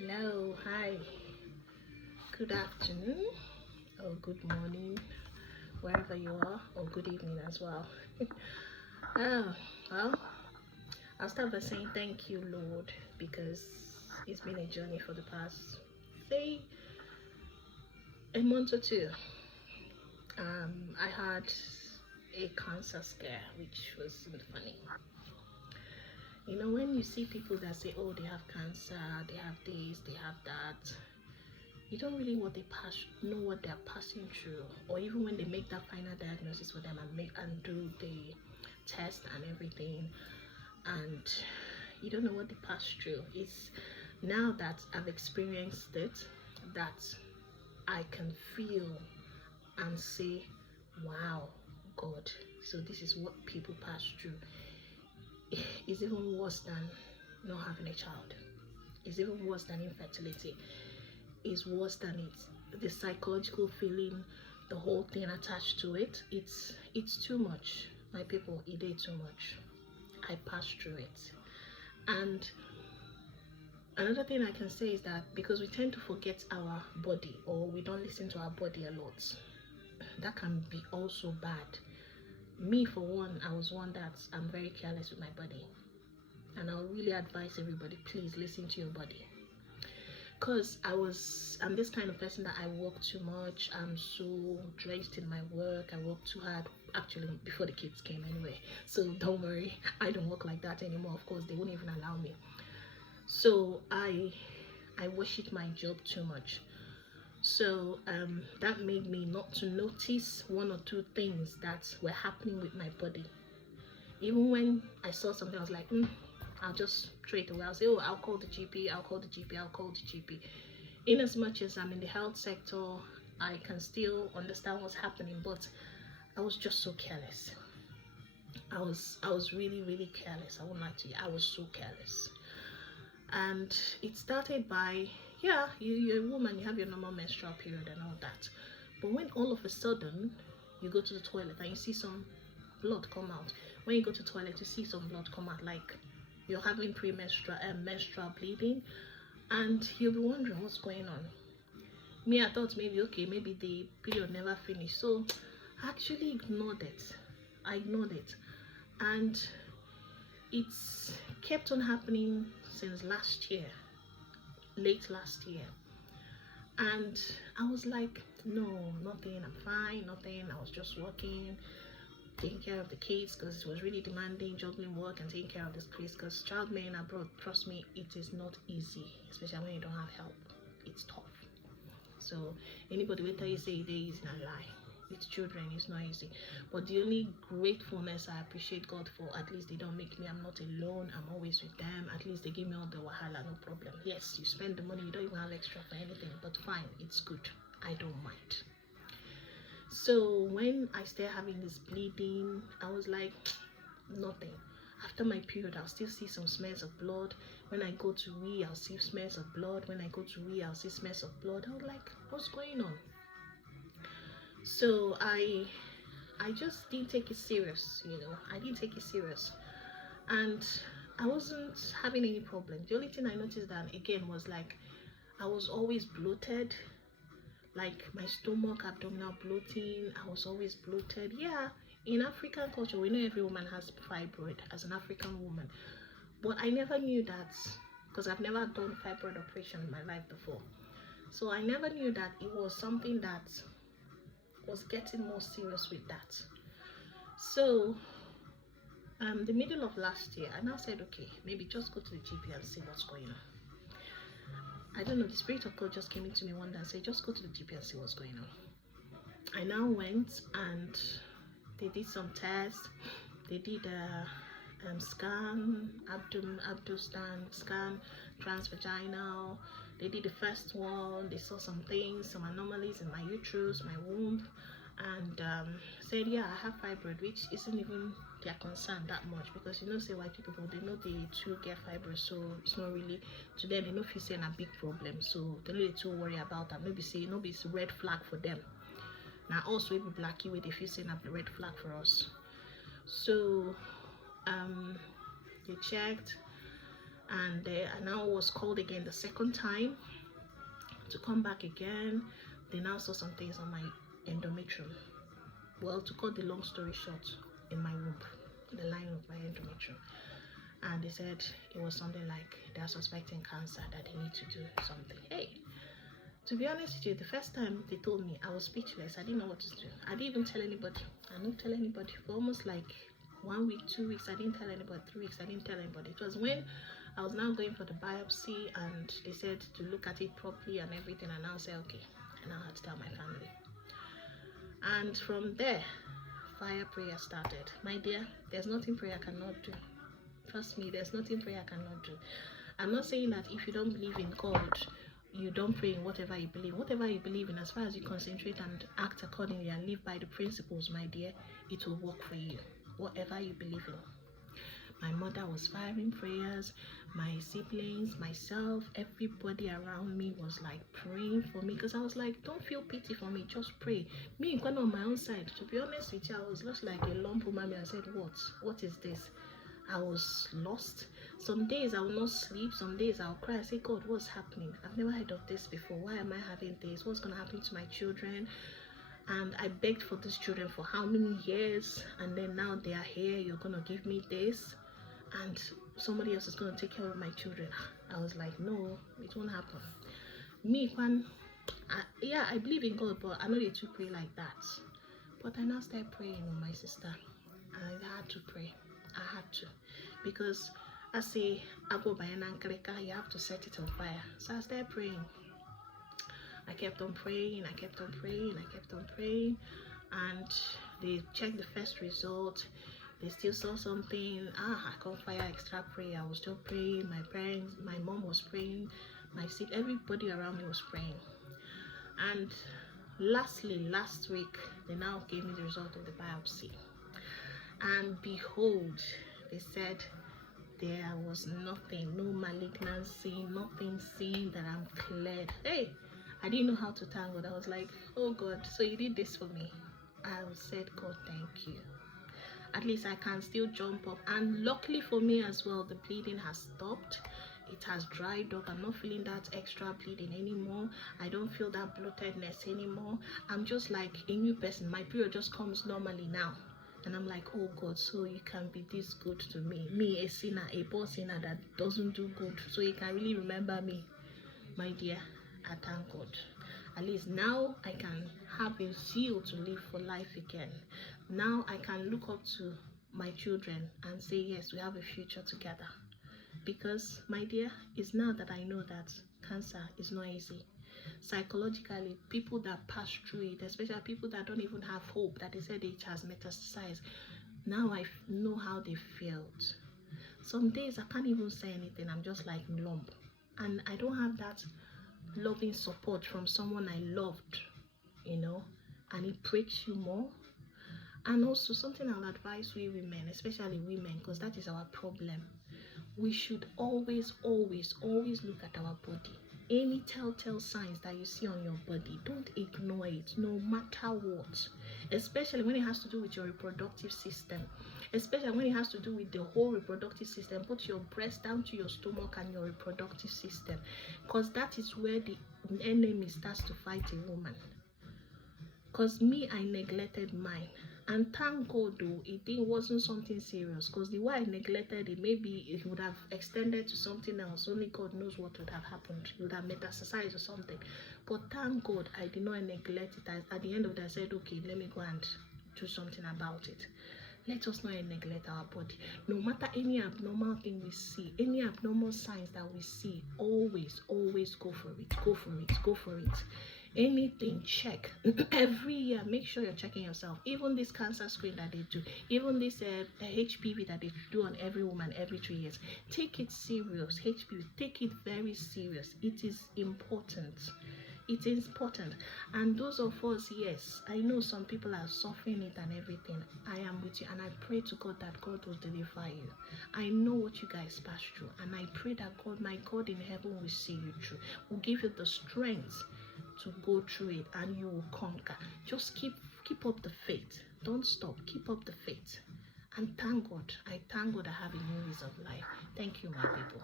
Hello, hi, good afternoon, or good morning, wherever you are, or good evening as well. Oh, well, I'll start by saying thank you, Lord, because it's been a journey for the past, say, a month or two. I had a cancer scare, which wasn't funny. You know, when you see people that say, oh, they have cancer, they have this, they have that, you don't really know what they're passing through, or even when they make that final diagnosis for them and do the test and everything, and you don't know what they pass through. It's now that I've experienced it that I can feel and say, wow, God, so this is what people pass through. It's even worse than not having a child. It's even worse than infertility. Is worse than it. The psychological feeling, the whole thing attached to it, it's too much. My people, it is too much. I passed through it. And another thing I can say is that because we tend to forget our body, or we don't listen to our body a lot, that can be also bad. Me, for one, I was one that I'm very careless with my body, and I'll really advise everybody, please listen to your body. Because I'm this kind of person that I work too much. I'm so drenched in my work. I work too hard, actually, before the kids came anyway. So don't worry, I don't work like that anymore. Of course, they won't even allow me. So I worship my job too much. So that made me not to notice one or two things that were happening with my body. Even when I saw something, I was like, I'll just throw it away. I'll say, oh, I'll call the GP, I'll call the GP, I'll call the GP. In as much as I'm in the health sector, I can still understand what's happening, but I was just so careless. I was really, really careless. I won't lie to you. I was so careless. And it started by, yeah, you're a woman, you have your normal menstrual period and all that. But when all of a sudden you go to the toilet and you see some blood come out, when you go to the toilet you see some blood come out, like you're having premenstrual menstrual bleeding, and you'll be wondering what's going on. Me, I thought maybe the period never finished, so I actually ignored it. I ignored it, and it's kept on happening since last year, late last year. And I was like, no, nothing, I'm fine, nothing. I was just working, taking care of the kids, because it was really demanding, juggling work and taking care of this kids, because childbearing abroad, trust me, it is not easy, especially when you don't have help. It's tough. So anybody will tell you say it is a lie. With children it's not easy. But the only gratefulness I appreciate God for, at least they don't make me, I'm not alone, I'm always with them. At least they give me all the wahala, no problem. Yes, you spend the money, you don't even have extra for anything, but fine, it's good, I don't mind. So when I started having this bleeding, I was like, nothing. After my period, I'll still see some smears of blood. When I go to wee, I'll see smears of blood. When I go to wee, I'll see smears of blood. I was like, what's going on? So I just didn't take it serious, I didn't take it serious. And I wasn't having any problem. The only thing I noticed that again was like I was always bloated, like my stomach, abdominal bloating. I was always bloated. Yeah, in African culture, we know every woman has fibroid as an African woman, but I never knew that because I've never done fibroid operation in my life before. So I never knew that it was something that was getting more serious with that. So the middle of last year, I now said, okay, maybe just go to the GP and see what's going on. I don't know, the spirit of God just came into me one day and said, just go to the GP and see what's going on. I now went and they did some tests. They did a scan, abdo scan, transvaginal. They did the first one. They saw some things, some anomalies in my uterus, my womb, and said, yeah, I have fibroid, which isn't even their concern that much, because say white people, they know they too get fibroid, so it's not really to them. They know if you say a big problem, so they know they too worry about that. Maybe say no, it's red flag for them. Now also we be blacky with if you say a red flag for us. So they checked, And I now was called again the second time to come back again. They now saw some things on my endometrium. Well, to cut the long story short, in my womb, the line of my endometrium. And they said it was something like they're suspecting cancer, that they need to do something. Hey, to be honest with you, the first time they told me, I was speechless. I didn't know what to do. I didn't even tell anybody. I didn't tell anybody for almost like 1 week, 2 weeks. I didn't tell anybody. 3 weeks, I didn't tell anybody. It was when I was now going for the biopsy, and they said to look at it properly and everything, and I'll say okay, and I had to tell my family. And from there, fire prayer started. My dear, there's nothing prayer cannot do. Trust me, there's nothing prayer cannot do. I'm not saying that if you don't believe in God, you don't pray in whatever you believe. Whatever you believe in, as far as you concentrate and act accordingly and live by the principles, my dear, it will work for you. Whatever you believe in. My mother was firing prayers, my siblings, myself, everybody around me was like praying for me, because I was like, don't feel pity for me, just pray. Me, going on my own side, to be honest with you, I was just like a lump of mommy. I said, what is this? I was lost. Some days I will not sleep, some days I'll cry. I say, God, what's happening? I've never heard of this before. Why am I having this? What's going to happen to my children? And I begged for these children for how many years, and then now they are here. You're going to give me this, and somebody else is going to take care of my children. I was like, no, it won't happen. Me, I believe in God, but I know they too pray like that. But I now started praying with my sister. I had to pray. I had to, because I say, you have to set it on fire. So I started praying. I kept on praying, I kept on praying, I kept on praying, and they checked the first result. They still saw something. I can't fire extra prayer. I was still praying. My parents, my mom was praying, my sister, everybody around me was praying. And lastly, last week, they now gave me the result of the biopsy. And behold, they said there was nothing, no malignancy, nothing seen, that I'm cleared. Hey, I didn't know how to thank God. I was like, oh God, so you did this for me. I said, God, thank you. At least I can still jump up. And luckily for me as well, the bleeding has stopped. It has dried up. I'm not feeling that extra bleeding anymore. I don't feel that bloatedness anymore. I'm just like a new person. My period just comes normally now. And I'm like, oh God, so you can be this good to me. Me, a sinner, a poor sinner that doesn't do good. So you can really remember me. My dear, I thank God. At least now I can have a zeal to live for life again. Now I can look up to my children and say, yes, we have a future together. Because, my dear, it's now that I know that cancer is not easy. Psychologically, people that pass through it, especially people that don't even have hope, that they said it has metastasized, now I know how they felt. Some days I can't even say anything. I'm just like lump, and I don't have that loving support from someone I loved, and it breaks you more. And also, something I'll advise we women, especially women, because that is our problem. We should always look at our body. Any telltale signs that you see on your body, don't ignore it, no matter what. Especially when it has to do with your reproductive system. Especially when it has to do with the whole reproductive system. Put your breast down to your stomach and your reproductive system. Because that is where the enemy starts to fight a woman. Because me, I neglected mine. And thank God though, it wasn't something serious, because the way I neglected it, maybe it would have extended to something else. Only God knows what would have happened. It would have metastasized or something. But thank God I did not neglect it. At the end of that, I said, okay, let me go and do something about it. Let us not neglect our body. No matter any abnormal thing we see, any abnormal signs that we see, always go for it. Go for it. Go for it. Anything, check. Every year, make sure you're checking yourself. Even this cancer screen that they do, even this HPV that they do on every woman every 3 years, take it serious. HPV, take it very serious. It is important. It is important. And those of us, yes, I know some people are suffering it and everything. I am with you, and I pray to God that God will deliver you. I know what you guys pass through, and I pray that God, my God in heaven, will see you through, will give you the strength to go through it, and you will conquer. Just keep up the faith. Don't stop. Keep up the faith. And thank God. I thank God I have a new lease of life. Thank you, my people.